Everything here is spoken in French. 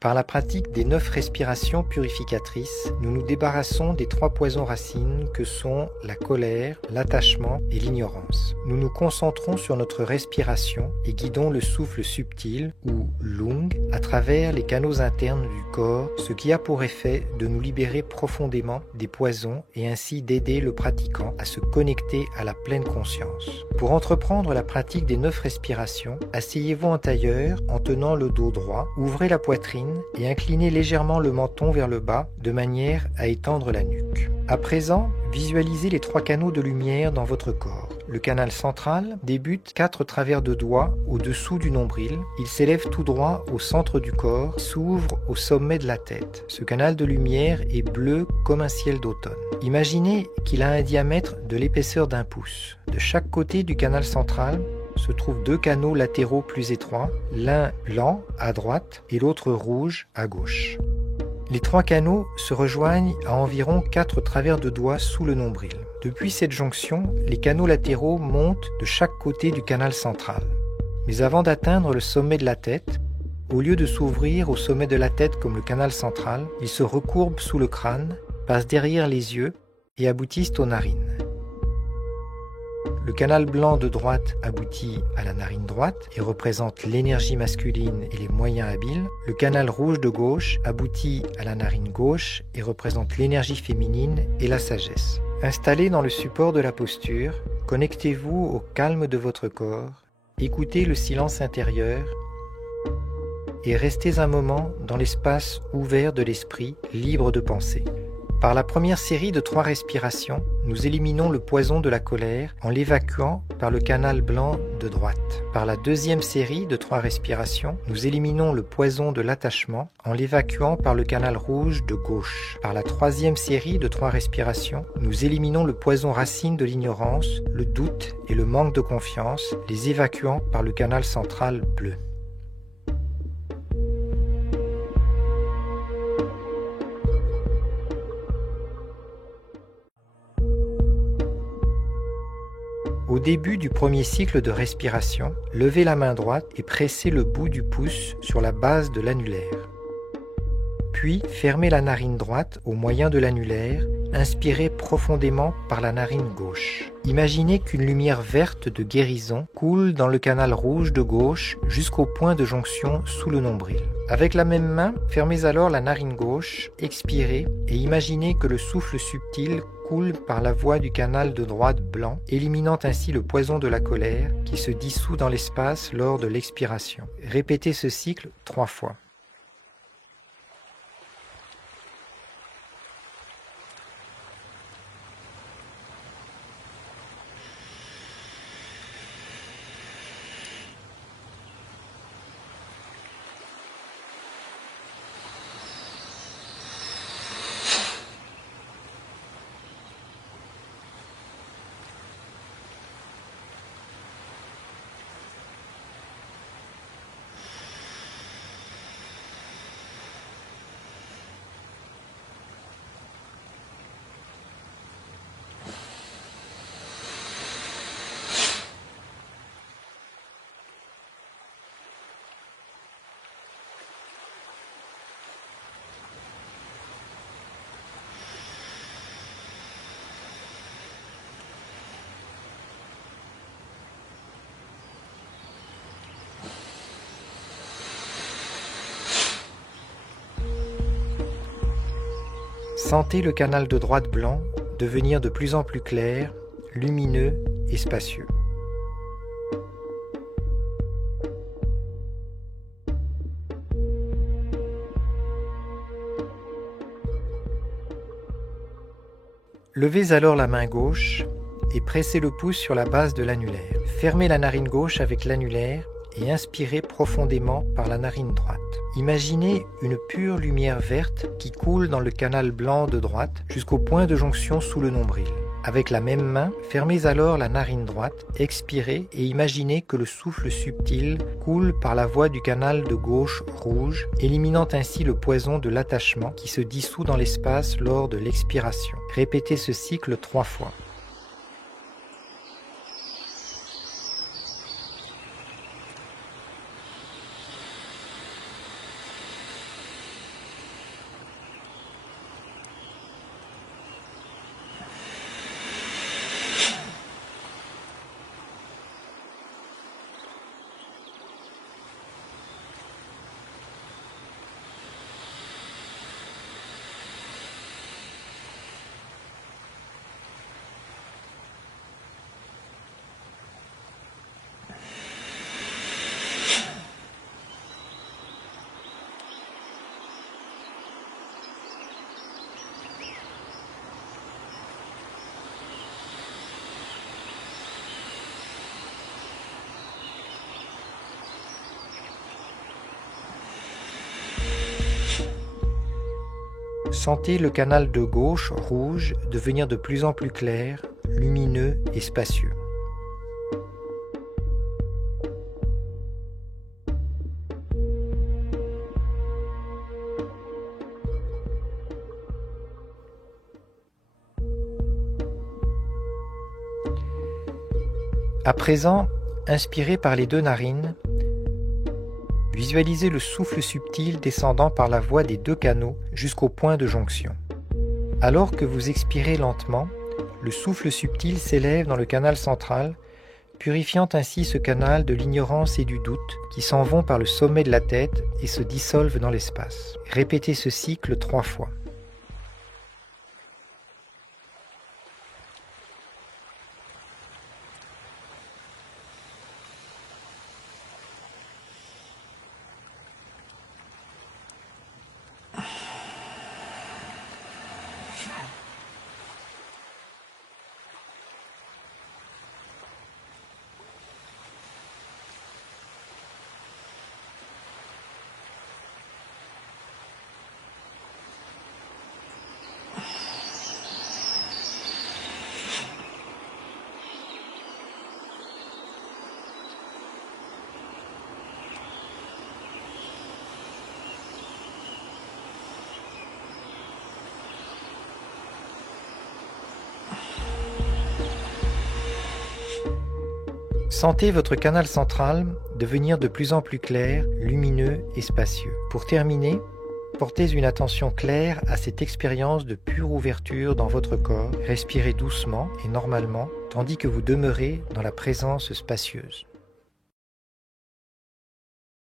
Par la pratique des 9 respirations purificatrices, nous nous débarrassons des 3 poisons racines que sont la colère, l'attachement et l'ignorance. Nous nous concentrons sur notre respiration et guidons le souffle subtil, ou lung, à travers les canaux internes du corps, ce qui a pour effet de nous libérer profondément des poisons et ainsi d'aider le pratiquant à se connecter à la pleine conscience. Pour entreprendre la pratique des 9 respirations, asseyez-vous en tailleur en tenant le dos droit, ouvrez la poitrine et inclinez légèrement le menton vers le bas de manière à étendre la nuque. À présent, visualisez les 3 canaux de lumière dans votre corps. Le canal central débute 4 travers de doigts au-dessous du nombril. Il s'élève tout droit au centre du corps, s'ouvre au sommet de la tête. Ce canal de lumière est bleu comme un ciel d'automne. Imaginez qu'il a un diamètre de l'épaisseur d'1 pouce. De chaque côté du canal central se trouvent 2 canaux latéraux plus étroits, l'un blanc à droite et l'autre rouge à gauche. Les 3 canaux se rejoignent à environ 4 travers de doigts sous le nombril. Depuis cette jonction, les canaux latéraux montent de chaque côté du canal central. Mais avant d'atteindre le sommet de la tête, au lieu de s'ouvrir au sommet de la tête comme le canal central, ils se recourbent sous le crâne, passent derrière les yeux et aboutissent aux narines. Le canal blanc de droite aboutit à la narine droite et représente l'énergie masculine et les moyens habiles. Le canal rouge de gauche aboutit à la narine gauche et représente l'énergie féminine et la sagesse. Installé dans le support de la posture, connectez-vous au calme de votre corps, écoutez le silence intérieur et restez un moment dans l'espace ouvert de l'esprit, libre de penser. Par la première série de 3 respirations, nous éliminons le poison de la colère en l'évacuant par le canal blanc de droite. Par la deuxième série de 3 respirations, nous éliminons le poison de l'attachement en l'évacuant par le canal rouge de gauche. Par la troisième série de 3 respirations, nous éliminons le poison racine de l'ignorance, le doute et le manque de confiance, les évacuant par le canal central bleu. Au début du premier cycle de respiration, levez la main droite et pressez le bout du pouce sur la base de l'annulaire. Puis, fermez la narine droite au moyen de l'annulaire, inspirez profondément par la narine gauche. Imaginez qu'une lumière verte de guérison coule dans le canal rouge de gauche jusqu'au point de jonction sous le nombril. Avec la même main, fermez alors la narine gauche, expirez et imaginez que le souffle subtil coule par la voie du canal de droite blanc, éliminant ainsi le poison de la colère qui se dissout dans l'espace lors de l'expiration. Répétez ce cycle 3 fois. Sentez le canal de droite blanc devenir de plus en plus clair, lumineux et spacieux. Levez alors la main gauche et pressez le pouce sur la base de l'annulaire. Fermez la narine gauche avec l'annulaire et inspirez profondément par la narine droite. Imaginez une pure lumière verte qui coule dans le canal blanc de droite jusqu'au point de jonction sous le nombril. Avec la même main, fermez alors la narine droite, expirez et imaginez que le souffle subtil coule par la voie du canal de gauche rouge, éliminant ainsi le poison de l'attachement qui se dissout dans l'espace lors de l'expiration. Répétez ce cycle 3 fois. Sentez le canal de gauche, rouge, devenir de plus en plus clair, lumineux et spacieux. À présent, inspirez par les 2 narines. Visualisez le souffle subtil descendant par la voie des 2 canaux jusqu'au point de jonction. Alors que vous expirez lentement, le souffle subtil s'élève dans le canal central, purifiant ainsi ce canal de l'ignorance et du doute qui s'en vont par le sommet de la tête et se dissolvent dans l'espace. Répétez ce cycle 3 fois. Sentez votre canal central devenir de plus en plus clair, lumineux et spacieux. Pour terminer, portez une attention claire à cette expérience de pure ouverture dans votre corps. Respirez doucement et normalement, tandis que vous demeurez dans la présence spacieuse.